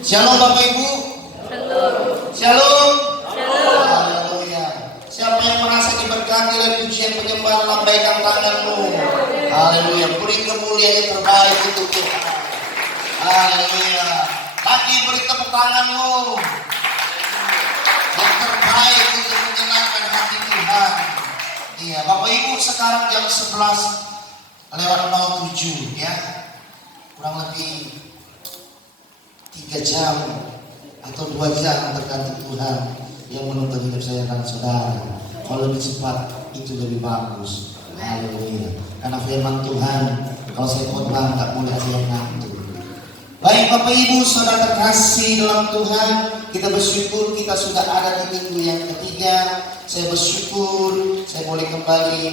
Shalom Bapak Ibu. Shalom. Shalom. Haleluya. Siapa yang merasa diberkati oleh pujian penyembahan, lambaikan tanganmu. Haleluya. Beri kemuliaan yang terbaik untuk Tuhan. Haleluya. Lagi beri tepuk tanganmu. Yang terbaik untuk menyenangkan hati Tuhan. Iya, Bapak Ibu, sekarang jam 11:07 ya. Kurang lebih 3 jam atau 2 jam tergantung Tuhan yang menuntut hidup saya dan saudara. Kalau lebih cepat itu lebih bagus. Haleluya. Karena firman Tuhan, kalau saya khotbah tak boleh ada yang ngantuk. Baik Bapak Ibu, saudara terkasih dalam Tuhan, kita bersyukur kita sudah ada di minggu yang ketiga. Saya bersyukur saya boleh kembali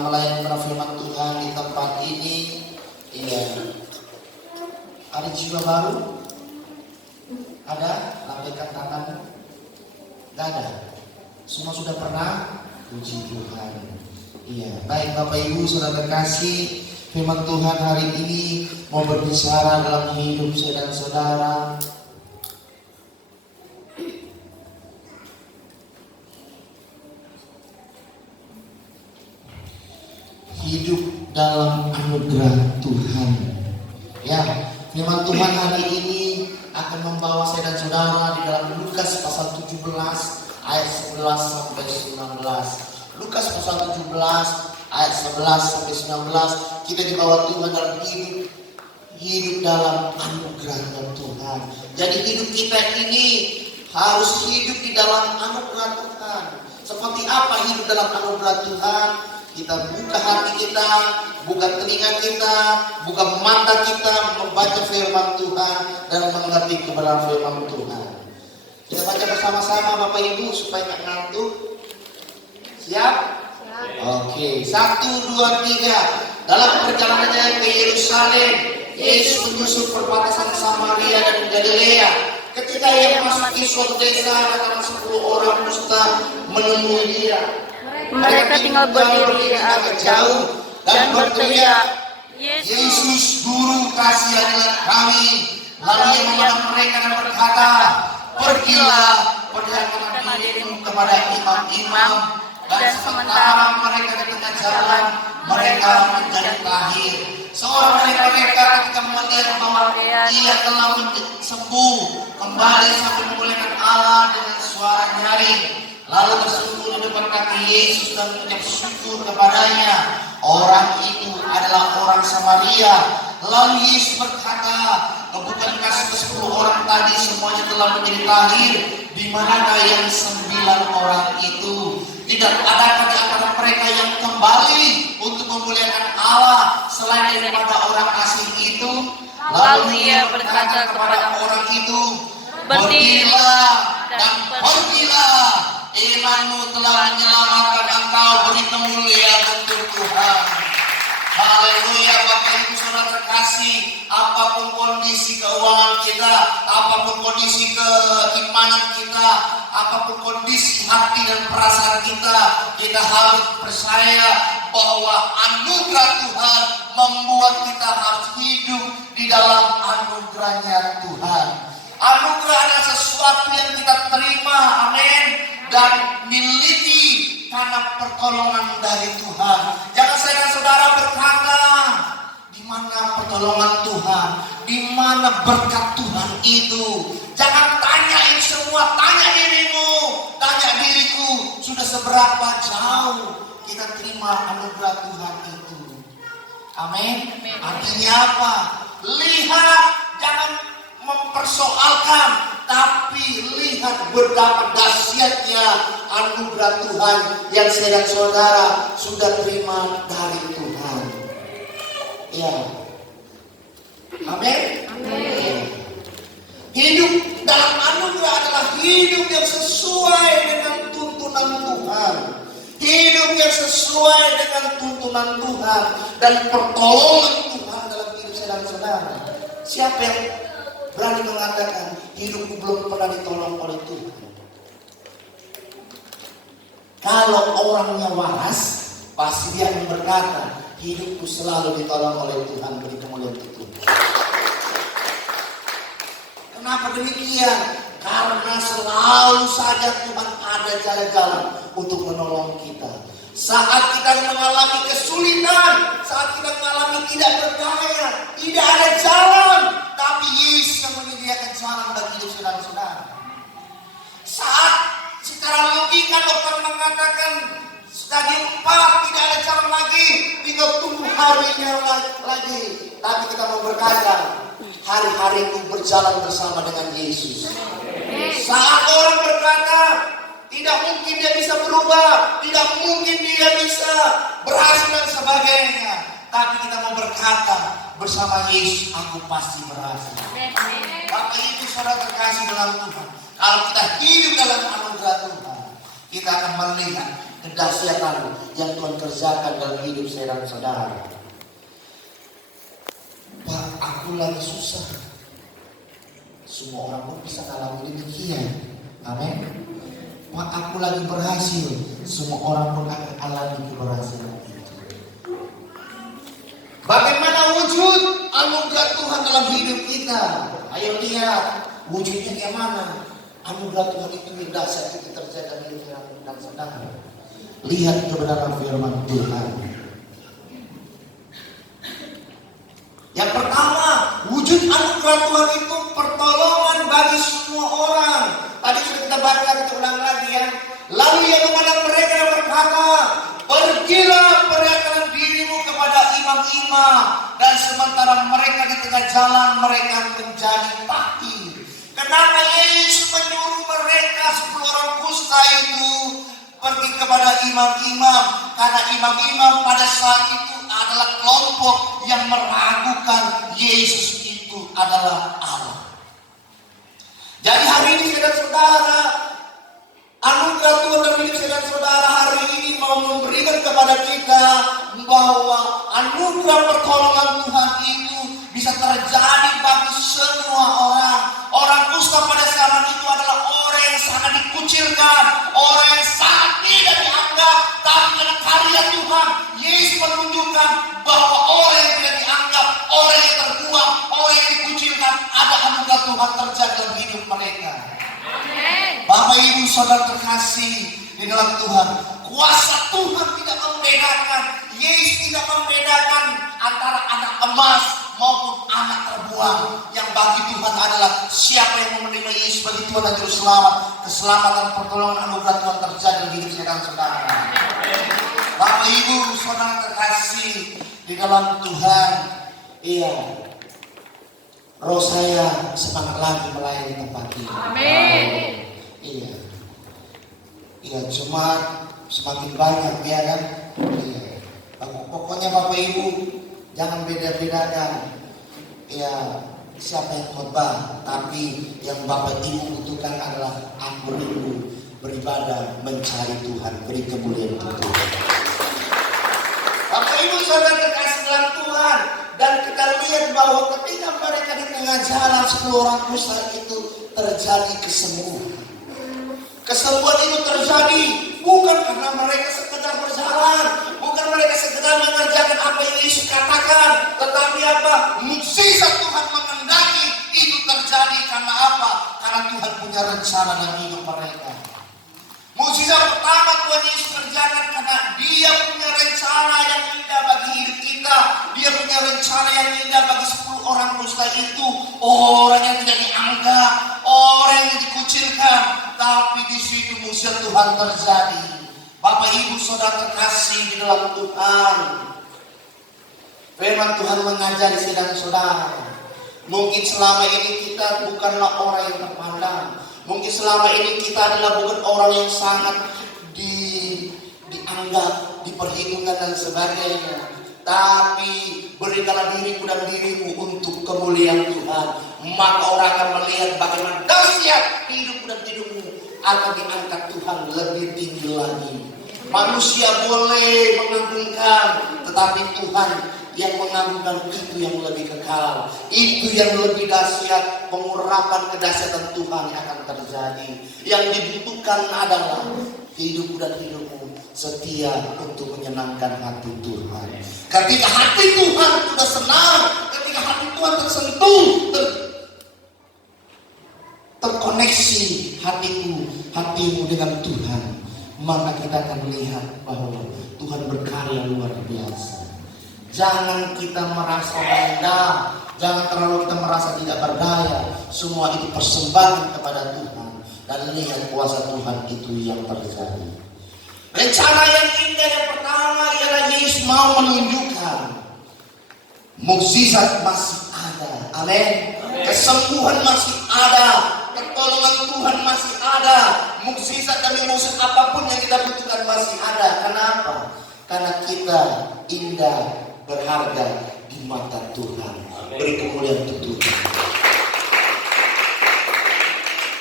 melayani firman Tuhan di tempat ini. Iya. Ada jiwa baru? Ada? Lambaikan tangan. Gak ada. Semua sudah pernah? Puji Tuhan. Iya. Baik Bapak Ibu, saudara terkasih, firman Tuhan hari ini mau berbicara dalam hidup saya dan saudara. Hidup dalam anugerah Tuhan. Ya, firman Tuhan hari ini akan membawa saya dan saudara di dalam Lukas pasal 17 ayat 11 sampai 19. Lukas pasal 17 ayat 11 sampai 19, kita dibawa Tuhan dalam hidup dalam anugerah Tuhan. Jadi hidup kita ini harus hidup di dalam anugerah Tuhan. Seperti apa hidup dalam anugerah Tuhan? Kita buka hati kita, buka telinga kita, buka mata kita, membaca firman Tuhan dan mengerti kebenaran firman Tuhan. Kita baca bersama-sama Bapak Ibu supaya nggak ngantuk. Siap? Oke, 1, 2, 3. Dalam perjalanannya ke Yerusalem, Yesus menyusul perbatasan Samaria dan Galilea. Ketika ia memasuki suatu desa, datang 10 orang dusta menemui dia. Mereka tinggal berdiri agak jauh dan berteriak, Yesus, Guru, kasihanilah kami. Lalu ia memandang mereka dan berkata, pergilah, perlihatkanlah dirimu kepada imam-imam. Dan sementara mereka di tengah jalan, mereka menjadi lahir. Seorang dari mereka ketika melihat bahwa ia telah sembuh, kembali sambil memuliakan Allah dengan suara nyaring. Lalu bersungguh di depan kaki Yesus dan mengucap syukur kepadanya. Orang itu adalah orang Samaria. Lalu Yesus berkata, bukankah 10 orang tadi semuanya telah menjadi lahir? Di manakah yang 9 orang itu? Tidak adakah di antara mereka yang kembali untuk memuliakan Allah selain daripada orang asing itu? Lalu ia berkata kepada orang itu, berdirilah dan pergilah. Imanmu telah menyelamatkan engkau. Beri kemuliaan untuk Tuhan. Haleluya. Bapak Ibu saudara terkasih, apapun kondisi keuangan kita, apapun kondisi keimanan kita, apapun kondisi hati dan perasaan kita, kita harus percaya bahwa anugerah Tuhan membuat kita harus hidup di dalam anugerahnya Tuhan. Anugerah adalah sesuatu yang kita terima, amin, dan miliki karena pertolongan dari Tuhan. Jangan saya dan saudara berkata, di mana pertolongan Tuhan, di mana berkat Tuhan itu. Jangan tanyain semua, tanya dirimu, tanya diriku, sudah seberapa jauh kita terima anugerah Tuhan itu. Amin. Artinya apa? Lihat, jangan mempersoalkan, tapi lihat betapa dahsyatnya anugerah Tuhan yang saya dan saudara sudah terima dari Tuhan. Ya, amin. Hidup dalam anugerah adalah hidup yang sesuai dengan tuntunan Tuhan, hidup yang sesuai dengan tuntunan Tuhan dan pertolongan Tuhan dalam hidup saya dan saudara. Siapa yang berani mengatakan hidupku belum pernah ditolong oleh Tuhan? Kalau orangnya waras, pasti dia akan berkata, hidupku selalu ditolong oleh Tuhan. Beri kemuliaan untuk Tuhan. Kenapa demikian? Karena selalu saja Tuhan ada jalan-jalan untuk menolong kita. Saat kita mengalami kesulitan, saat kita mengalami tidak berdaya, tidak ada jalan, tapi Yesus yang menyediakan jalan bagi hidup saudara-saudara. Saat secara logika dokter mengatakan stadium 4 tidak ada jalan lagi, tinggal tunggu harinya lagi. Tapi kita mau berkata, hari-hariku berjalan bersama dengan Yesus. Saat orang berkata, tidak mungkin dia bisa berubah, tidak mungkin dia bisa berhasil dan sebagainya. Tapi kita mau berkata, bersama Yesus aku pasti berhasil. Bapak Ibu saudara terkasih dalam Tuhan, kalau kita hidup dalam anugerah Tuhan, kita akan melihat kedahsyatan yang Tuhan kerjakan dalam hidup saya dan saudara. Pak, aku lagi susah. Semua orang pun bisa alami demikian. Amin. Pak, aku lagi berhasil. Semua orang pun akan alami keberhasilan itu. Bagaimana wujud anugerah Tuhan dalam hidup kita? Ayo lihat wujudnya kayak mana. Anugerah Tuhan itu yang dahsyat itu terjadi dalam hidup saya dan saudara. Lihat kebenaran firman Tuhan. Yang pertama, wujud anugerah Tuhan itu pertolongan bagi semua orang. Tadi sudah kita baca, kita ulang lagi ya. Lalu ia memandang mereka dan berkata, pergilah perlihatkan dirimu kepada imam-imam. Dan sementara mereka di tengah jalan, mereka menjadi takir. Kenapa Yesus menyuruh mereka 10 orang kusta itu pergi kepada imam-imam? Karena imam-imam pada saat itu adalah kelompok yang meragukan Yesus itu adalah Allah. Jadi hari ini saudara-saudara, anugerah Tuhan dalam hidup saudara-saudara hari ini mau memberikan kepada kita bahwa anugerah pertolongan Tuhan itu bisa terjadi bagi semua orang. Orang kusta pada zaman itu adalah orang yang sangat dikucilkan, orang yang sangat tidak dianggap. Tapi karena karya Tuhan, Yesus menunjukkan bahwa orang yang tidak dianggap, orang yang terbuang, orang yang dikucilkan, ada anugerah Tuhan terjadi dalam hidup mereka. Bapak Ibu saudara terkasih di dalam Tuhan, kuasa Tuhan tidak membedakan. Yesus tidak membedakan antara anak emas maupun anak terbuang. Yang bagi Tuhan adalah siapa yang mau menerima Yesus bagi Tuhan dan Juru Selamat. Keselamatan, pertolongan, anugerah Tuhan terjadi dalam hidup saya dan saudara. Bapak Ibu saudara terkasih di dalam Tuhan, iya, roh saya semangat lagi melayani tempat ini. Amin. Iya, iya, cuma semakin banyak ya kan. Iya. Pokoknya Bapak Ibu jangan beda-bedakan ya siapa yang khotbah, tapi yang Bapak Ibu butuhkan adalah aku rindu beribadah mencari Tuhan, beri kemuliaan untuk Tuhan. Bapak Ibu saudara terkasih dalam Tuhan, dan kita lihat bahwa ketika mereka di tengah jalan 10 orang kusta itu terjadi kesembuhan. Kesembuhan itu terjadi bukan karena mereka sekedar berjalan, bukan mereka sekedar mengerjakan apa yang Yesus katakan, tetapi apa? Mukjizat Tuhan mengendaki itu terjadi karena apa? Karena Tuhan punya rencana dalam hidup mereka. Mukjizat pertama Tuhan Yesus kerjakan karena Dia punya rencana yang indah bagi hidup kita. Dia punya rencana yang indah bagi 10 orang kusta itu. Orang yang tidak dianggap, orang yang dikucilkan, tapi di situ mukjizat Tuhan terjadi. Bapak Ibu saudara terkasih di dalam Tuhan, firman Tuhan mengajari saudara. Mungkin selama ini kita bukanlah orang yang terpandang. Mungkin selama ini kita adalah bukan orang yang sangat dianggap, diperhitungkan dan sebagainya. Tapi berikanlah diriku dan dirimu untuk kemuliaan Tuhan. Maka orang akan melihat bagaimana dahsyat hidupmu dan hidupmu akan diangkat Tuhan lebih tinggi lagi. Manusia boleh mengagungkan, tetapi Tuhan yang mengagungkan itu yang lebih kekal, itu yang lebih dahsyat. Pengurapan kedahsyatan Tuhan yang akan terjadi. Yang dibutuhkan adalah hidupmu dan hidupmu setia untuk menyenangkan hati Tuhan. Ketika hati Tuhan sudah senang, ketika hati Tuhan tersentuh, koneksi hatimu dengan Tuhan, maka kita akan melihat bahwa Tuhan berkarya luar biasa. Jangan kita merasa rendah, jangan terlalu kita merasa tidak berdaya. Semua itu persembahan kepada Tuhan, dan lihat kuasa Tuhan itu yang terjadi. Rencana yang indah yang pertama ialah Yesus mau menunjukkan mukjizat masih ada. Amin. Kesembuhan masih ada, pertolongan Tuhan masih ada, mukjizat demi mukjizat apapun yang kita butuhkan masih ada. Kenapa? Karena kita indah, berharga di mata Tuhan. Beri kemuliaan untuk Tuhan.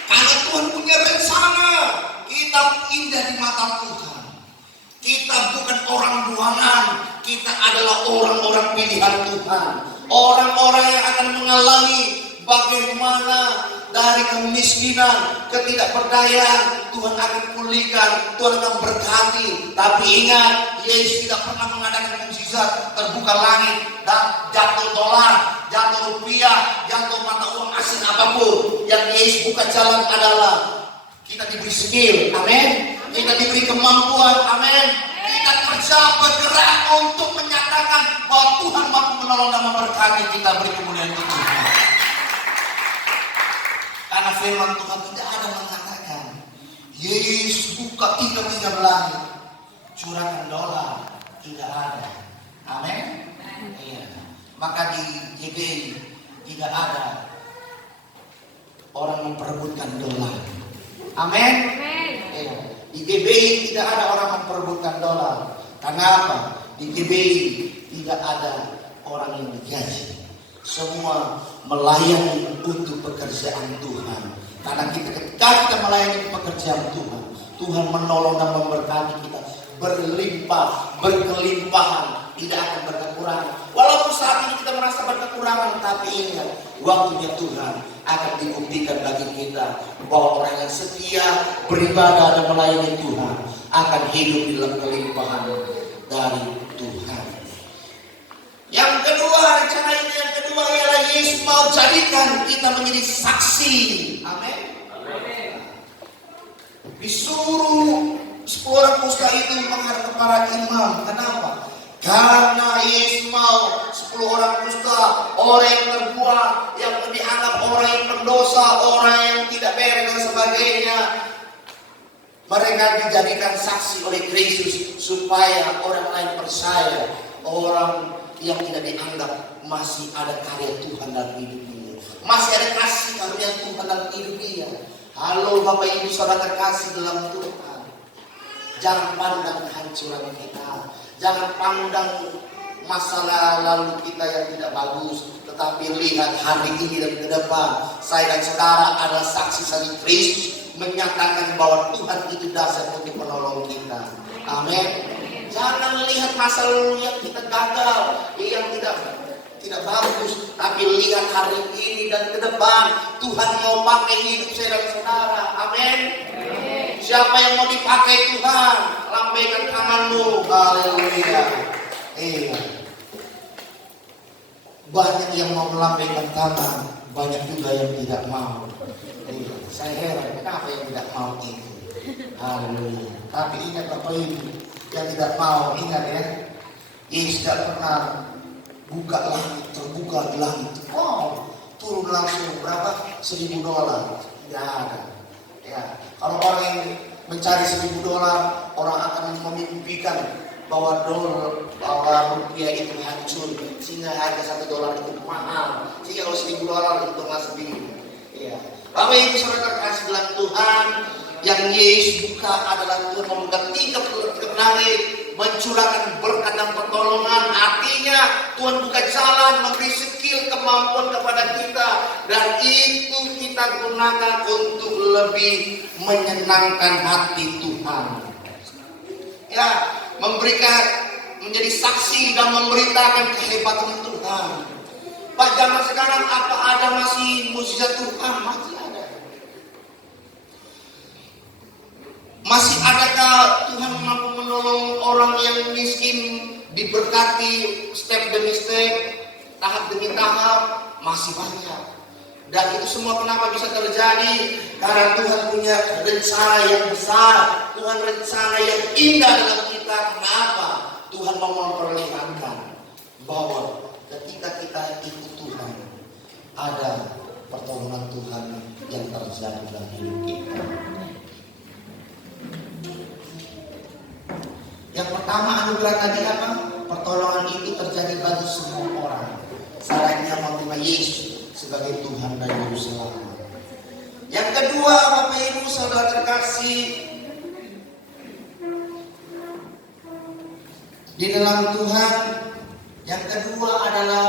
Karena Tuhan punya rencana, kita indah di mata Tuhan. Kita bukan orang buangan, kita adalah orang-orang pilihan Tuhan. Orang-orang yang akan mengalami bagaimana dari kemiskinan, ketidakberdayaan, Tuhan akan pulihkan, Tuhan akan berkati. Tapi ingat, Yesus tidak pernah mengadakan mukjizat terbuka langit dan jatuh dolar, jatuh rupiah, jatuh mata uang asing apapun. Yang Yesus buka jalan adalah kita diberi skill, amin. Kita diberi kemampuan, amin. Kita kerja bergerak untuk menyatakan bahwa Tuhan mampu menolong dan memberkati kita. Beri kemuliaan untuk Tuhan. Karena firman Tuhan tidak ada mengatakan Yesus buka tiga langit, curahkan dolar, tidak ada. Amin. Iya. Maka di GBI tidak ada orang memperebutkan dolar. Amin. Iya. Di GBI tidak ada orang memperebutkan dolar. Karena apa? Di GBI tidak ada orang yang digaji. Semua melayani untuk pekerjaan Tuhan. Karena ketika kita melayani pekerjaan Tuhan, Tuhan menolong dan memberkati kita berlimpah, berkelimpahan, tidak akan berkekurangan. Walaupun saat ini kita merasa berkekurangan, tapi ingat, waktunya Tuhan akan dibuktikan bagi kita bahwa orang yang setia beribadah dan melayani Tuhan akan hidup di dalam kelimpahan dari Tuhan. Yang kedua, rencana ini yang kedua ialah Yesus mau jadikan kita menjadi saksi. Amin. Disuruh 10 orang kusta itu menghadap para imam. Kenapa? Karena Yesus mau 10 orang kusta, orang yang terbuang, yang dianggap orang yang berdosa, orang yang tidak beres dan sebagainya, mereka dijadikan saksi oleh Kristus supaya orang lain percaya, orang yang tidak dianggap masih ada karya Tuhan dalam hidup dia, masih ada kasih karunia Tuhan dalam hidup dia. Halo Bapak Ibu Saudara terkasih dalam Tuhan, jangan pandang kehancuran kita, jangan pandang masa lalu kita yang tidak bagus, tetapi lihat hari ini dan ke depan. Saya dan saudara adalah saksi Kristus menyatakan bahwa Tuhan itu dasar untuk menolong kita. Amin. Jangan lihat masa lalu yang kita gagal, yang tidak bagus, tapi lihat hari ini dan ke depan. Tuhan mau pakai hidup saya dan saudara. Amin. Siapa yang mau dipakai Tuhan, lambaikan tanganmu. Haleluya. Iya. Banyak yang mau melambaikan tangan, banyak juga yang tidak mau. Iya. Saya heran kenapa yang tidak mau itu. Haleluya. Tapi ingat Bapak Ibu, yang tidak mau, ingat ya, Yesus tidak pernah buka langit, terbuka di langit. Oh, turun langsung berapa? $1.000. Tidak ada. Ya, kalau orang yang mencari $1.000, orang akan memimpikan bahwa rupiah itu hancur, sehingga harga $1 itu mahal. Sehingga kalau $1.000 itu nggak sendiri. Ya, Bapak Ibu Saudara terkasih dalam Tuhan, yang Yesus buka adalah Tuhan membuka 3 langit, mencurahkan berkat dan pertolongan. Artinya Tuhan buka jalan, memberi skill, kemampuan kepada kita, dan itu kita gunakan untuk lebih menyenangkan hati Tuhan. Ya, memberikan menjadi saksi dan memberitakan kehebatan Tuhan. Pak, zaman sekarang apa ada masih mukjizat Tuhan? Masih ada. Masih adakah Tuhan mampu menolong orang yang miskin, diberkati step demi step, tahap demi tahap? Masih banyak. Dan itu semua kenapa bisa terjadi? Karena Tuhan punya rencana yang besar, Tuhan rencana yang indah dalam kita. Kenapa? Tuhan mau memperlihatkan bahwa ketika kita ikut Tuhan, ada pertolongan Tuhan yang terjadi dalam hidup kita. Yang pertama anugerah tadi apa? Pertolongan itu terjadi bagi semua orang. Syaratnya menerima Yesus sebagai Tuhan dan Juru Selamat. Yang kedua, Bapak Ibu Saudara terkasih, di dalam Tuhan, yang kedua adalah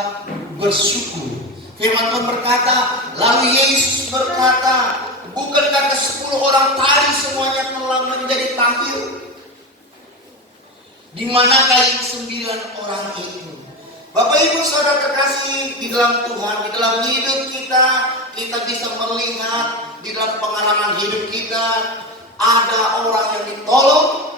bersyukur. Firman Tuhan berkata, lalu Yesus berkata, bukankah ke-10 orang tadi semuanya telah menjadi tampil? Di manakah yang 9 orang itu? Bapak Ibu Saudara terkasih, di dalam Tuhan, di dalam hidup kita, kita bisa melihat di dalam pengalaman hidup kita, ada orang yang ditolong,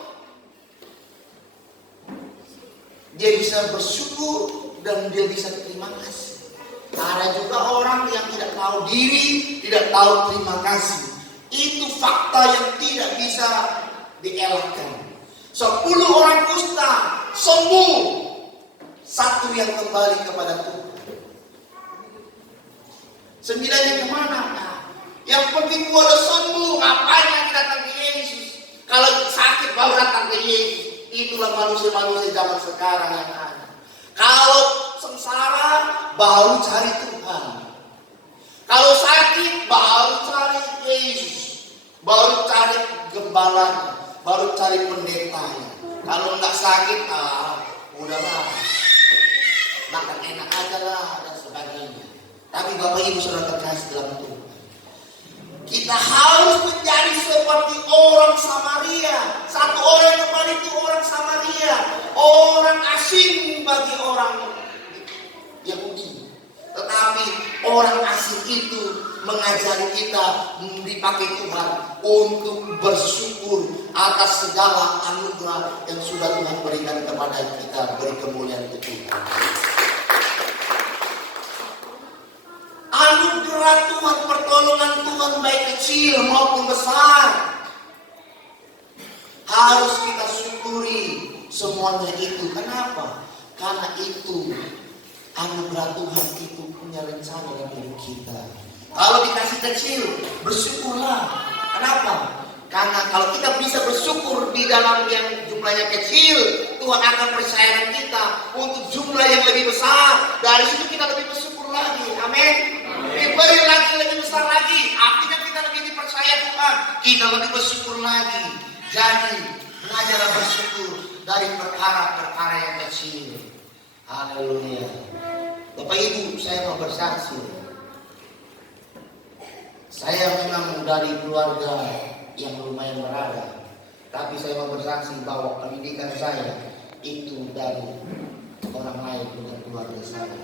dia bisa bersyukur dan dia bisa terima kasih. Ada juga orang yang tidak tahu diri, tidak tahu terima kasih. Itu fakta yang tidak bisa dielakkan. 10 orang kusta sembuh, 1 yang kembali kepada Tuhan. 9-nya kemana? Nah, yang penting gua udah sembuh, ngapain yang datang ke Yesus? Kalau sakit baru datang ke Yesus. Itulah manusia-manusia zaman sekarang yang ada. Kalau sengsara baru cari Tuhan. Kalau sakit baru cari Yesus. Baru cari gembalanya, baru cari pendetanya. Kalau nggak sakit, udahlah, makan enak aja lah dan sebagainya. Tapi Bapak Ibu Saudara terkasih dalam Tuhan, kita harus menjadi seperti orang Samaria. Satu orang yang kembali itu orang Samaria, orang asing bagi orang Yahudi. Tetapi orang asing itu mengajari kita, dipakai Tuhan untuk bersyukur atas segala anugerah yang sudah Tuhan berikan kepada kita. Beri kemuliaan untuk Tuhan. Anugerah Tuhan, pertolongan Tuhan baik kecil maupun besar, harus kita syukuri semuanya itu. Kenapa? Karena itu anugerah Tuhan itu punya rencana dalam hidup kita. Kalau dikasih kecil, bersyukurlah. Kenapa? Karena kalau kita bisa bersyukur di dalam yang jumlahnya kecil, Tuhan akan percayakan kita untuk jumlah yang lebih besar. Dari situ kita lebih bersyukur lagi. Amin. Diberi lagi lebih besar lagi. Artinya kita lebih dipercaya Tuhan. Kita lebih bersyukur lagi. Jadi belajarlah bersyukur dari perkara-perkara yang kecil. Haleluya. Bapak Ibu, saya mau bersaksi. Saya memang dari keluarga yang lumayan berada, tapi saya mau bersaksi bahwa pendidikan saya itu dari orang lain, bukan keluarga saya.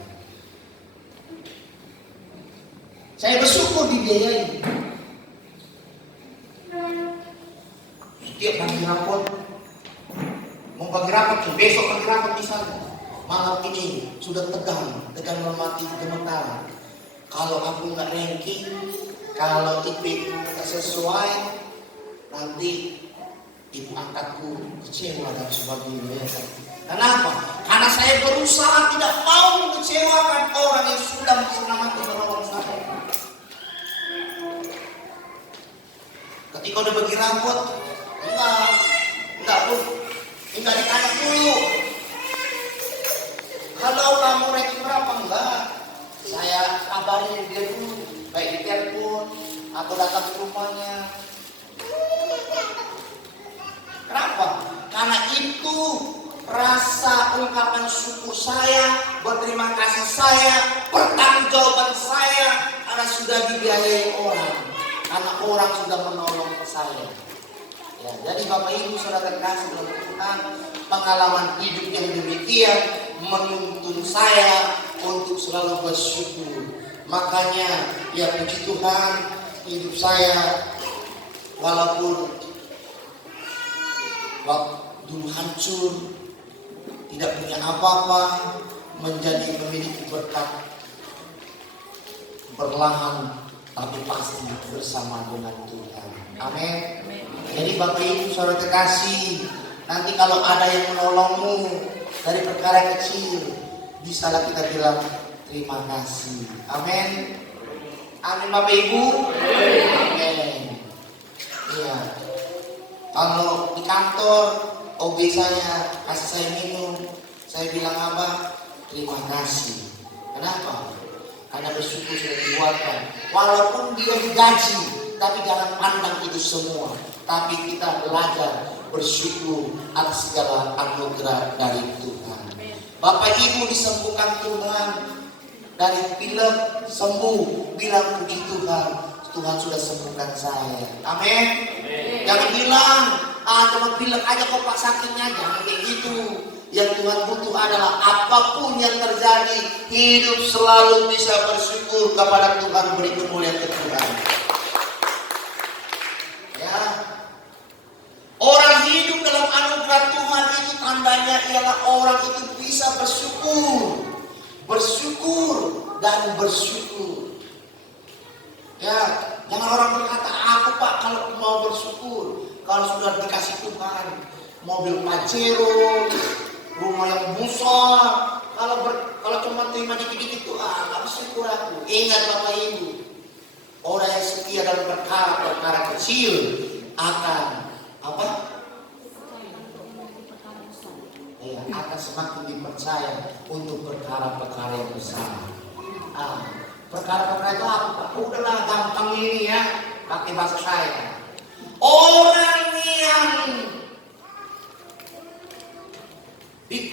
Saya bersyukur dibiayai. Setiap pagi rapot, mau pagi rapat, besok pagi rapat misalnya. Malam ini sudah tegang dalam hati, gemetar. Kalau aku nggak ranking, kalau IP sesuai, nanti ibu angkatku kecewa dan sebagainya. Kenapa? Karena saya berusaha tidak mau mengecewakan orang yang sudah menyelamatkan menolong saya. Ketika udah bagi rapot, enggak ditanya dulu. Kalau kamu ranking berapa? Enggak. Saya kabarin dia dulu, baik di telepon atau datang ke rumahnya. Kenapa? Karena itu rasa ungkapan syukur saya, berterima kasih saya, pertanggungjawaban saya karena sudah dibiayai orang, karena orang sudah menolong saya. Ya, jadi Bapak Ibu Saudara terkasih dalam Tuhan, pengalaman hidup yang demikian menuntun saya untuk selalu bersyukur. Makanya ya puji Tuhan, hidup saya walaupun dulu hancur, tidak punya apa-apa, menjadi memiliki berkat perlahan tapi pasti bersama dengan Tuhan. Amin. Jadi Bapak Ibu Saudara terkasih, nanti kalau ada yang menolongmu dari perkara kecil, bisalah kita bilang terima kasih. Amin. Amin Bapak Ibu. Amin. Iya. Kalau di kantor OB saya kasih saya minum, saya bilang apa? Terima kasih. Kenapa? Karena bersyukur sudah dibuatkan. Walaupun dia digaji, tapi jangan pandang itu semua. Tapi kita belajar bersyukur atas segala anugerah dari Tuhan. Bapak Ibu disembuhkan Tuhan dari pilek, sembuh, bilang puji Tuhan. Tuhan sudah sembuhkan saya. Amin. Jangan bilang, cuma pilek aja kok Pak sakitnya. Jangan kayak gitu. Yang Tuhan butuh adalah apapun yang terjadi, hidup selalu bisa bersyukur kepada Tuhan, beri kemuliaan ke Tuhan. Ya. Orang hidup dalam anugerah Tuhan itu tandanya ialah orang itu bisa bersyukur. Bersyukur dan bersyukur. Ya, jangan orang berkata, aku Pak kalau mau bersyukur, kalau sudah dikasih Tuhan, mobil Pajero, rumah yang besar, kalau cuma terima dikit-dikit itu, nggak bersyukur aku. Ingat Bapak Ibu, orang yang setia dalam perkara kecil akan apa? Ya, akan semakin dipercaya untuk perkara-perkara yang besar. Perkara-perkara itu apa Pak? Udahlah gampang ini ya, pakai bahasa saya. Orang yang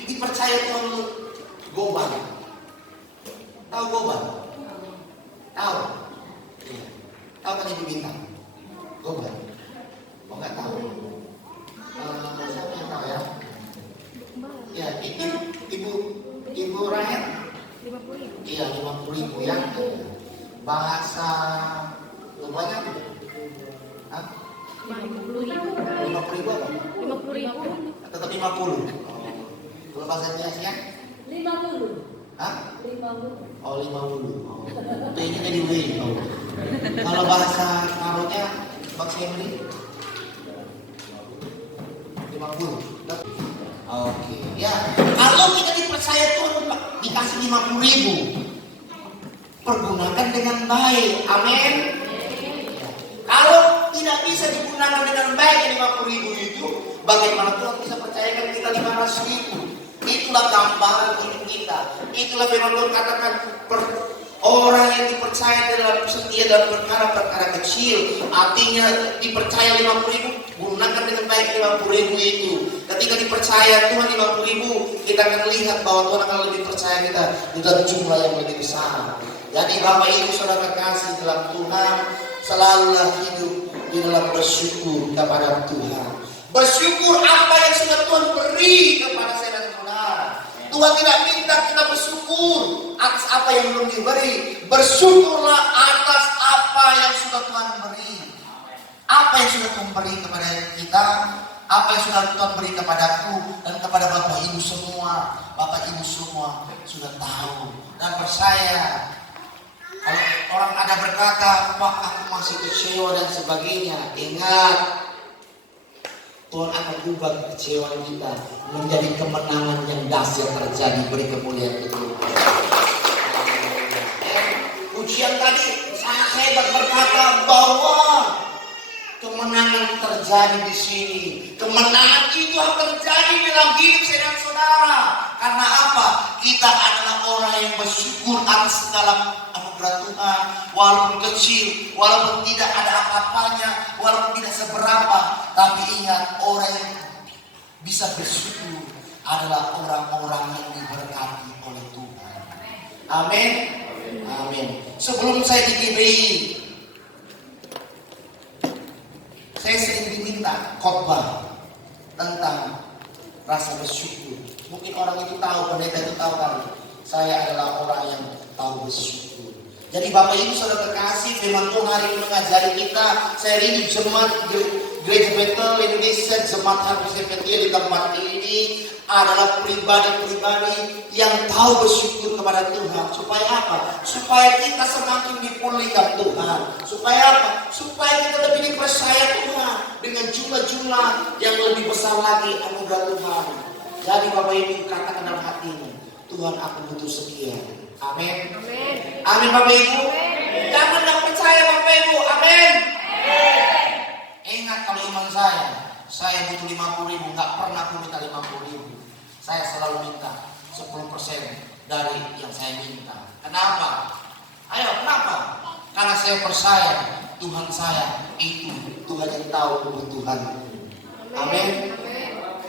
dipercaya Tuhan untuk Goban. Tahu Goban? Tahu? Ya. Tahu kan Ibu Bintang? Goban? Oh nggak tahu? Siapa yang tahu ya? Ya, Ibu Rahel? 50.000. Iya, 50.000 ya. Bahasa Gobanya apa? 50.000 apa? 50.000. Tetap 50. Kalau bahasa Indonesia? 50. Hah? 50. Oh 50. Itu ini jadi W. Kalau bahasa Karonya, Bang Semri? 50. Oke, ya. Kalau kita dipercaya Tuhan dikasih 50.000, pergunakan dengan baik. Amin. Ya. Kalau tidak bisa digunakan dengan baik 50.000 itu, bagaimana Tuhan bisa percayakan kita 500.000? Itulah gambaran hidup kita. Itulah firman Tuhan katakan, orang yang dipercaya dalam setia dalam perkara-perkara kecil, artinya dipercaya 50.000, gunakan dengan baik 50.000 itu. Ketika dipercaya Tuhan 50.000, kita akan lihat bahwa Tuhan akan lebih percaya kita dengan jumlah yang lebih besar. Jadi Bapak Ibu Saudara terkasih dalam Tuhan, selalulah hidup di dalam bersyukur kepada Tuhan. Bersyukur apa yang sudah Tuhan beri kepada saya dan saudara. Tuhan tidak minta kita bersyukur atas apa yang belum diberi. Bersyukurlah atas apa yang sudah Tuhan beri. Apa yang sudah Tuhan beri kepada kita, apa yang sudah Tuhan beri kepadaku dan kepada Bapak Ibu semua. Bapak Ibu semua sudah tahu dan percaya. Kalau orang ada berkata, Pak aku masih kecewa dan sebagainya, ingat, Tuhan akan ubah kekecewaan kita menjadi kemenangan yang dahsyat terjadi. Beri kemuliaan itu. Ujian tadi sangat hebat berkata bahwa kemenangan terjadi di sini. Kemenangan itu akan terjadi dalam hidup saya dan saudara. Karena apa? Kita adalah orang yang bersyukur atas segala anugerah Tuhan, walaupun kecil, walaupun tidak ada apa-apanya, walaupun tidak seberapa, tapi ingat, orang yang bisa bersyukur adalah orang-orang yang diberkati oleh Tuhan. Amin. Amin. Sebelum saya di GBI, saya sering diminta khotbah tentang rasa bersyukur. Mungkin orang itu tahu, pendeta itu tahu kan, saya adalah orang yang tahu bersyukur. Jadi Bapak Ibu Saudara terkasih, firman Tuhan hari ini mengajari kita, saya rindu jemaat Gereja Betel Indonesia, Jemaat Harvest Sepetia di tempat ini adalah pribadi-pribadi yang tahu bersyukur kepada Tuhan. Supaya apa? Supaya kita semakin dipulihkan Tuhan. Supaya apa? Supaya kita lebih dipercaya Tuhan dengan jumlah-jumlah yang lebih besar lagi anugerah Tuhan. Jadi Bapak Ibu katakan dalam hatimu, Tuhan aku butuh sekian. Amin. Amin Bapak Ibu. Jangan tidak percaya Bapak Ibu. Amin. Ingat kalau iman saya butuh 50.000, nggak pernah aku minta 50.000. Saya selalu minta 10% dari yang saya minta. Kenapa? Ayo, kenapa? Karena saya percaya Tuhan saya itu Tuhan yang tahu kebutuhan. Amin.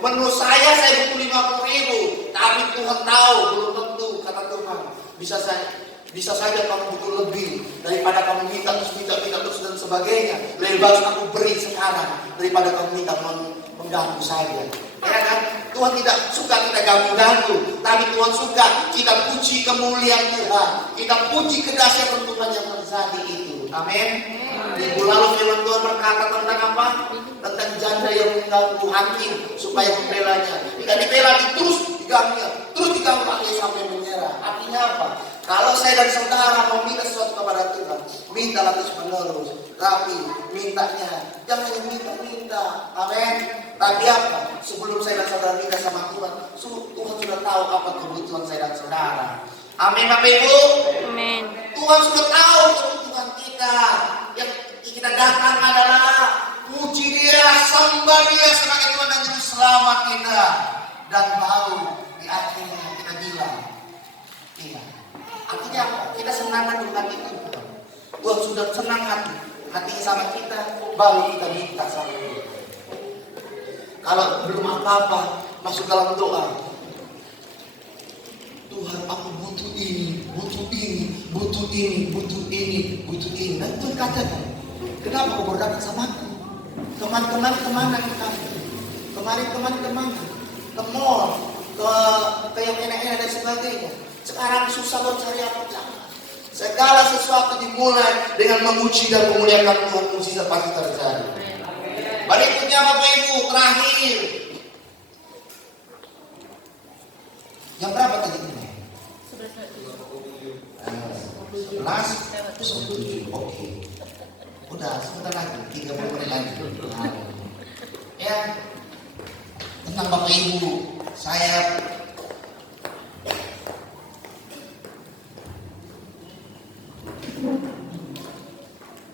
Menurut saya butuh 50.000, tapi Tuhan tahu belum tentu, kata Tuhan. Bisa saja kamu butuh lebih daripada kamu minta terus dan sebagainya. Lebih bagus aku beri sekarang daripada kamu minta mengganggu saja. Ya kan? Tuhan tidak suka kita ganggu-ganggu, tapi Tuhan suka kita puji kemuliaan Tuhan. Kita puji kedahsyatan Tuhan yang terjadi itu. Amin. Minggu lalu firman Tuhan berkata tentang apa? Tentang janda yang mengganggu hakim supaya membelanya. Tidak dibela, terus diganggu sampai menyerah. Artinya apa? Kalau saya dan saudara mau minta sesuatu kepada Tuhan, mintalah terus menerus. Tapi mintanya jangan minta. Amin. Tapi apa? Sebelum saya dan saudara minta sama Tuhan, Tuhan sudah tahu apa kebutuhan saya dan saudara. Amin Bapak Ibu. Amin. Tuhan sudah tahu kebutuhan kita. Yang kita datang adalah puji Dia, sembah Dia sebagai Tuhan dan Juru Selamat kita. Dan baru di akhirnya kita bilang, iya. Artinya apa? Kita senang dengan itu. Tuhan sudah senang hatinya sama kita, baru kita minta sama Dia. Kalau belum apa-apa, masuk dalam doa. Tuhan, aku butuh ini. Dan Tuhan katakan, kenapa kau berdapat sama aku? Kemana kemana? Ke mall, ke yang enak-enak dan sebagainya. Sekarang susah mencari apa? Jangan. Segala sesuatu dimulai dengan memuji dan memuliakan Tuhan, mukjizat pasti terjadi. Berikutnya Bapak Ibu, terakhir. Yang berapa tadi? 11. Oke. Udah, sebentar lagi, 30 menit lagi. Ya. Tentang Bapak Ibu, saya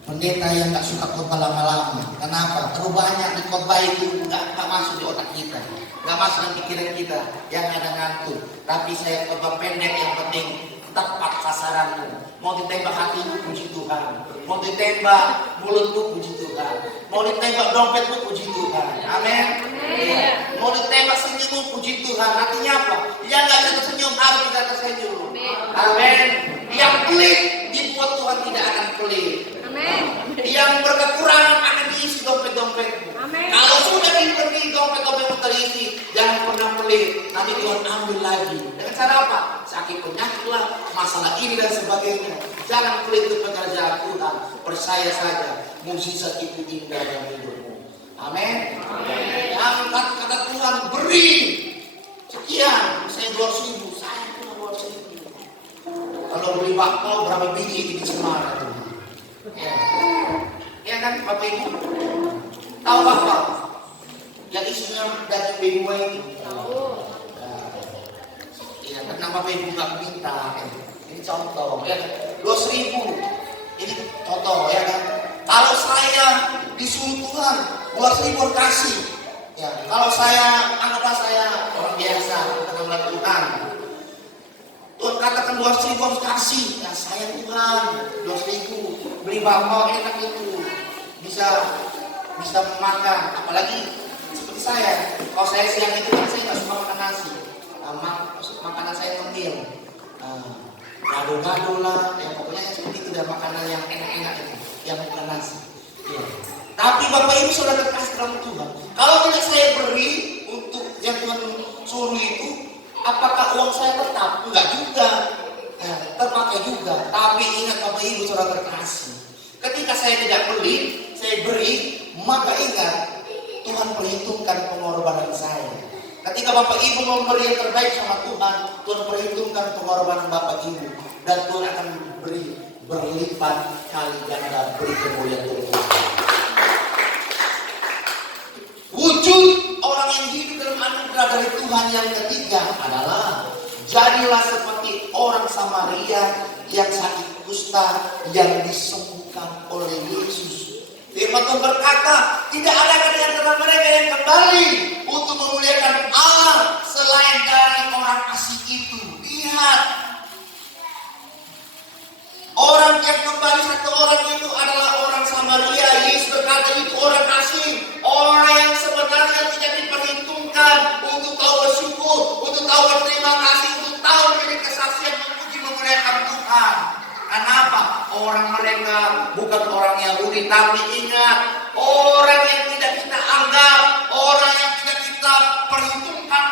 pendeta yang nggak suka khotbah lama-lama. Kenapa? Terlalu banyak di khotbah itu nggak masuk di otak kita, nggak masuk di pikiran kita, yang ada ngantuk. Tapi saya khotbah pendek yang penting tepat sasaranmu. Mau ditembak hatimu, puji Tuhan. Mau ditembak mulutmu, puji Tuhan. Mau ditembak dompetmu, puji Tuhan. Amin. Mau ditembak senyummu, puji Tuhan. Artinya apa? Yang nggak bisa tersenyum harus bisa tersenyum. Amin. Yang pelit dibuat Tuhan tidak akan pelit. Yang berkekurangan akan diisi dompet-dompetmu. Kalau sudah diberi dompet-dompetmu terisi, jangan pernah pelit. Nanti Tuhan ambil lagi. Dengan cara apa? Sakit penyakit lah, masalah ini dan sebagainya. Jangan pelit untuk pekerjaan Tuhan. Percaya saja, mukjizat itu indah dalam hidupmu. Amin. Yang kata Tuhan beri sekian, saya 200.000, saya punya 200.000. Kalau beli bakpao berapa biji di Semarang itu? Ya kan Bapak Ibu? Tahu bakpao? Yang isinya daging beguai itu. Ya, kenapa Bapak Ibu nggak minta? Ini contoh, ya kan? 200.000. Ini contoh, ya kan? Kalau saya disuruh Tuhan 200.000 kasih. Ya, kalau saya anggaplah saya orang biasa, bukan Tuhan. Tuhan katakan 200.000 harus kasih. Ya saya Tuhan 200.000 beli bakpao enak itu bisa makan. Apalagi seperti saya, kalau saya siang itu kan saya nggak suka makan nasi. Makanan saya ngemil, gado-gado lah, ya pokoknya seperti itu dan makanan yang enak-enak itu, yang bukan nasi. Ya. Tapi Bapak Ibu sudah terkasih dalam Tuhan. Kalau tidak saya beri untuk yang Tuhan suruh itu, apakah uang saya tetap? Enggak juga, terpakai juga. Tapi ingat Bapak Ibu sudah terkasih. Ketika saya tidak beli, saya beri, maka ingat Tuhan perhitungkan pengorbanan saya. Ketika Bapak Ibu memberi yang terbaik sama Tuhan, Tuhan perhitungkan pengorbanan Bapak Ibu. Dan Tuhan akan beri berlipat kali ganda beri kemuliaan Tuhan. Wujud orang yang hidup dalam anugerah dari Tuhan yang ketiga adalah jadilah seperti orang Samaria yang sakit kusta yang disembuhkan oleh Yesus. Firman Tuhan berkata, tidak ada di antara mereka yang kembali untuk memuliakan Allah selain dari orang asing itu. Lihat, orang yang kembali satu orang itu adalah orang Samaria. Yesus berkata itu orang asing, orang yang sebenarnya tidak diperhitungkan untuk tahu bersyukur, untuk tahu berterima kasih, untuk tahu menjadi kesaksian memuji memuliakan Tuhan. Kenapa? Orang mereka bukan orang Yahudi, tapi ingat, orang yang tidak kita anggap, orang yang tidak kita perhitungkan,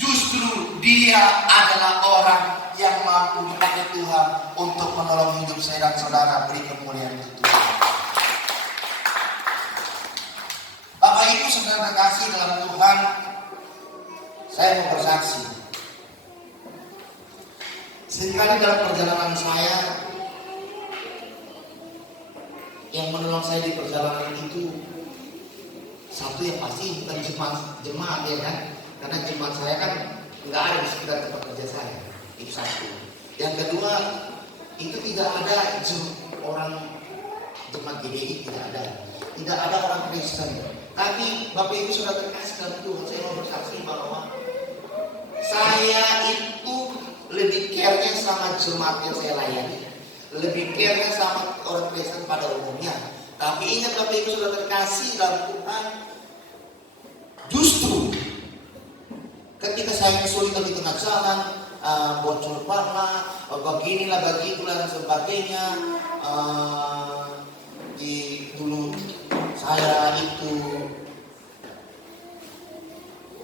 justru dia adalah orang yang mampu dipakai Tuhan untuk menolong hidup saya dan saudara. Beri kemuliaan untuk Tuhan. Bapak Ibu saudara terkasih dalam Tuhan, saya mau bersaksi. Seringkali dalam perjalanan saya, yang menolong saya di perjalanan itu satu yang pasti bukan jemaat ya kan, karena jemaat saya kan nggak ada di sekitar tempat kerja saya. Itu satu. Yang kedua, itu tidak ada orang jemaat GBI, tidak ada orang Kristen. Tapi Bapak Ibu sudah terkasih dalam Tuhan, saya mau bersaksi bahwa saya itu lebih care-nya sama jemaat yang saya layani, lebih care-nya sama orang Kristen pada umumnya. Tapi ingat Bapak Ibu sudah terkasih dalam Tuhan, justru ketika saya kesulitan di tengah jalan, bocor warna, beginilah begitulah dan sebagainya. Dulu saya itu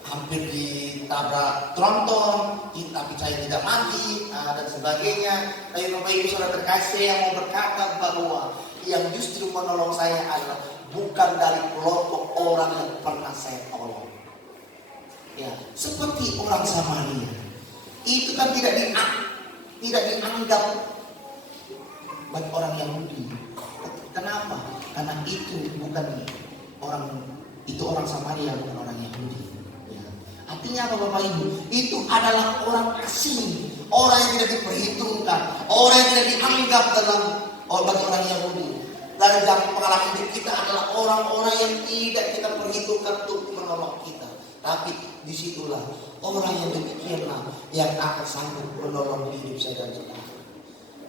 hampir ditabrak tronton, tapi saya tidak mati dan sebagainya. Tapi Bapak Ibu saudara terkasih, yang mau berkata bahwa yang justru menolong saya adalah bukan dari kelompok orang yang pernah saya tolong. Ya, seperti orang Samaria. Itu kan tidak dianggap bagi orang Yahudi. Kenapa? Karena itu bukan orang Samaria, bukan orang Yahudi. Ya. Artinya apa Bapak Ibu? Itu adalah orang asing, orang yang tidak diperhitungkan, orang yang tidak dianggap bagi orang Yahudi. Dari zaman pengalaman hidup kita adalah orang-orang yang tidak kita perhitungkan untuk menolong kita. Tapi disitulah orang yang demikianlah yang akan sanggup menolong hidup saya dan saudara.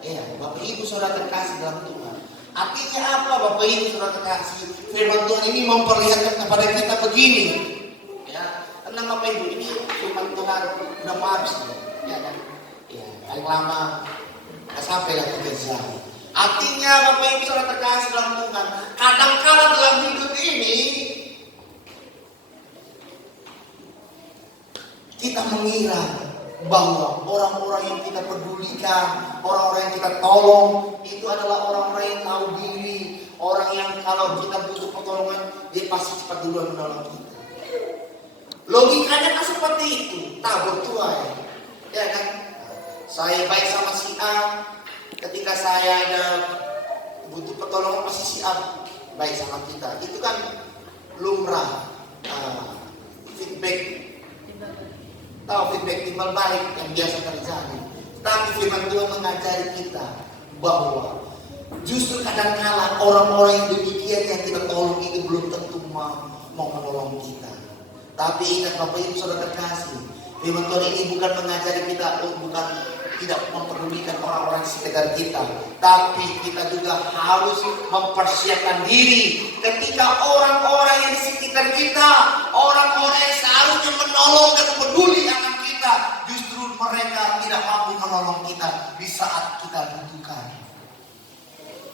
Ya, Bapak Ibu saudara terkasih dalam Tuhan. Artinya apa Bapak Ibu saudara terkasih? Firman Tuhan ini memperlihatkan kepada kita begini. Ya, tenang Bapak Ibu, ini firman Tuhan udah mau habis ya kan? Ya, paling lama sampai lah 3 jam. Artinya Bapak Ibu saudara terkasih dalam Tuhan, kadang-kala dalam hidup ini kita mengira bahwa orang-orang yang kita pedulikan, orang-orang yang kita tolong, itu adalah orang-orang yang tahu diri, orang yang kalau kita butuh pertolongan, dia pasti cepat duluan menolong kita. Logikanya kan seperti itu, tabur tuai, ya kan? Saya baik sama si A, ketika saya ada butuh pertolongan pasti si A baik sama kita. Itu kan lumrah, feedback. Tahu feedback timbal balik yang biasa terjadi. Tapi firman Tuhan mengajari kita bahwa justru kadang-kala orang-orang yang demikian yang kita tolong itu belum tentu mau menolong kita. Tapi ingat Bapak Ibu saudara terkasih, firman Tuhan ini bukan mengajari kita bukan tidak memperdulikan orang-orang di sekitar kita, tapi kita juga harus mempersiapkan diri ketika orang-orang yang di sekitar kita, orang-orang yang seharusnya menolong dan peduli akan kita, justru mereka tidak mampu menolong kita di saat kita butuhkan.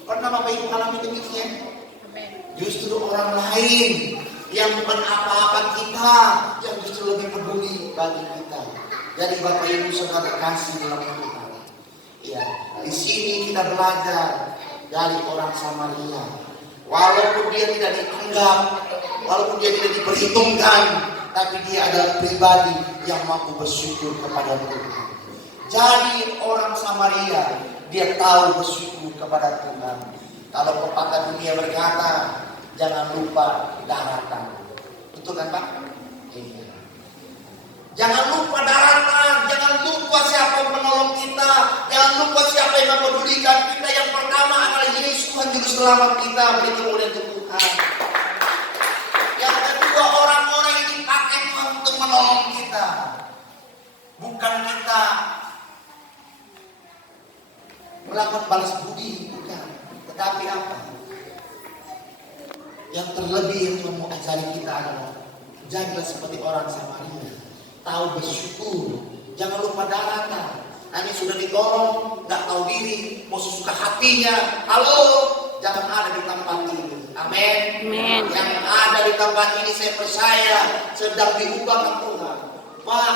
Pernah Bapak Ibu alami demikian? Justru orang lain yang bukan apa-apa kita, yang justru lebih peduli bagi kita. Jadi Bapak Ibu saudara terkasih dalam Tuhan. Ya, di sini kita belajar dari orang Samaria. Walaupun dia tidak dianggap, walaupun dia tidak diperhitungkan, tapi dia adalah pribadi yang mampu bersyukur kepada Tuhan. Jadi orang Samaria, dia tahu bersyukur kepada Tuhan. Kalau pepatah dunia berkata, jangan lupa daratan. Betul kan Pak? Iya. Jangan lupa daratan, jangan lupa siapa yang menolong kita, jangan lupa siapa yang mempedulikan kita. Yang pertama adalah Yesus Tuhan Juru Selamat kita, beri kemuliaan untuk Tuhan. Yang kedua, orang-orang yang dipakai Tuhan untuk menolong kita. Bukan kita melakukan balas budi, bukan. Tetapi apa? Yang terlebih yang Tuhan mau ajari kita adalah jadilah seperti orang Samaria, tahu bersyukur, jangan lupa daratan. Nanti sudah ditolong, nggak tahu diri, mau sesuka hatinya. Halo, jangan ada di tempat ini. Amin. Yang ada di tempat ini saya percaya sedang diubahkan Tuhan. Pak,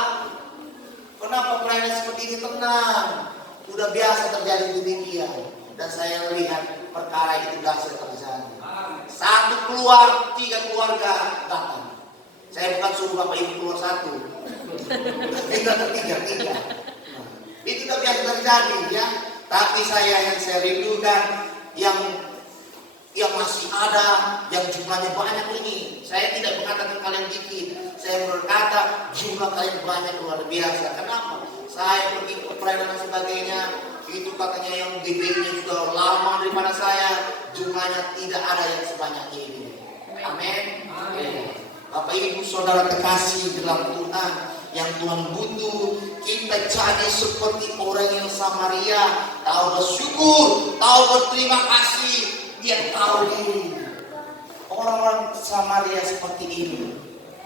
kenapa pelayanan seperti ini? Tenang, sudah biasa terjadi demikian. Dan saya lihat perkara itu biasa terjadi. Satu keluar, 3 keluarga datang. Saya bukan suruh Bapak Ibu keluar satu, tiga. Itu udah biasa terjadi ya. Tapi yang saya rindukan yang masih ada, yang jumlahnya banyak ini. Saya tidak mengatakan kalian dikit. Saya berkata jumlah kalian banyak luar biasa. Kenapa? Saya pergi ke pelayanan dan sebagainya. Itu katanya yang GBI-nya juga lama daripada saya. Jumlahnya tidak ada yang sebanyak ini. Amin. Bapak Ibu Saudara terkasih dalam Tuhan, yang Tuhan butuh kita jadi seperti orang yang Samaria, tahu bersyukur, tahu berterima kasih, dia tahu diri. Orang-orang Samaria seperti ini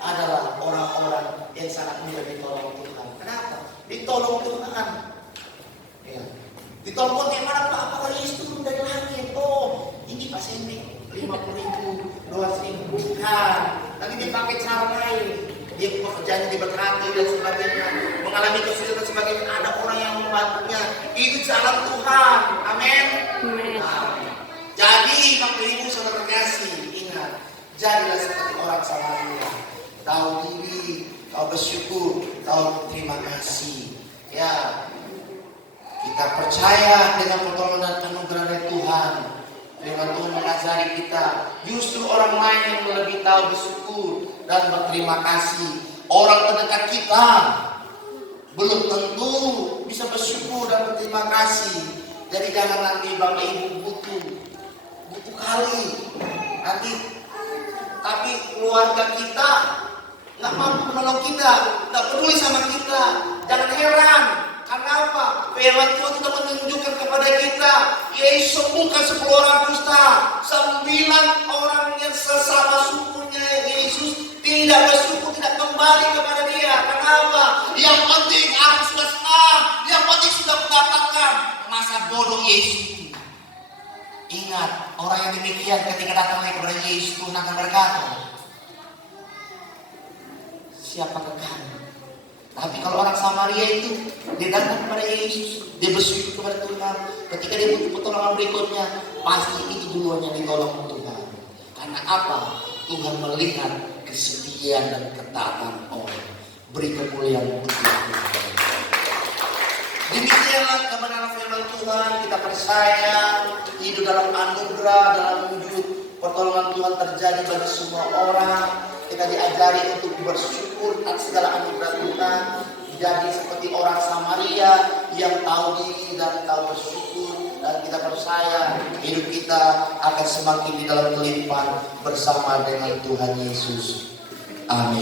adalah orang-orang yang sangat mudah ditolong Tuhan. Kenapa? Ditolong Tuhan. Ya. Ditolong bagaimana Pak? Apakah Yesus turun dari langit? Oh, ini Pak Sendi 50.000, 200.000, bukan. Tapi dia pakai cara lain. Dia pekerjaannya diberkati dan sebagainya, mengalami kesulitan sebagainya. Ada orang yang membantunya. Itu jalan Tuhan. Amin. Jadi Bapak Ibu Saudara kasih, ingat, jadilah seperti orang Samaria, tahu diri, tahu bersyukur, tahu terima kasih. Ya, kita percaya dengan pertolongan dan anugerah dari Tuhan. Firman Tuhan mengajari kita, justru orang lain yang lebih tahu bersyukur dan berterima kasih. Orang terdekat kita belum tentu bisa bersyukur dan berterima kasih. Jadi jangan nanti Bapak Ibu butuh kali nanti, tapi keluarga kita nggak mampu menolong kita, nggak peduli sama kita. Jangan heran. Karena apa? Firman Tuhan sudah menunjukkan kepada kita, Yesus sembuhkan 10 orang kusta, 9 orang yang sesama sukunya Yesus tidak bersyukur, tidak kembali kepada dia. Kenapa? Yang penting aku sudah senang, yang penting sudah mendapatkan. Masa bodoh Yesus. Ingat, orang yang demikian ketika datang lagi kepada Yesus, Tuhan akan berkata, siapakah kamu? Tapi kalau orang Samaria itu, dia datang kepada Yesus, dia bersyukur kepada Tuhan. Ketika dia butuh pertolongan berikutnya, pasti itu duluan yang ditolong Tuhan. Karena apa? Tuhan melihat kesetiaan dan ketaatan orang. Beri kemuliaan untuk Tuhan. Demikianlah kebenaran firman Tuhan. Kita percaya hidup dalam anugerah, dalam wujud pertolongan Tuhan terjadi bagi semua orang. Kita diajari untuk bersyukur atas segala anugerah Tuhan. Jadi seperti orang Samaria yang tahu diri dan tahu bersyukur. Dan kita percaya hidup kita akan semakin di dalam kelimpahan bersama dengan Tuhan Yesus. Amin.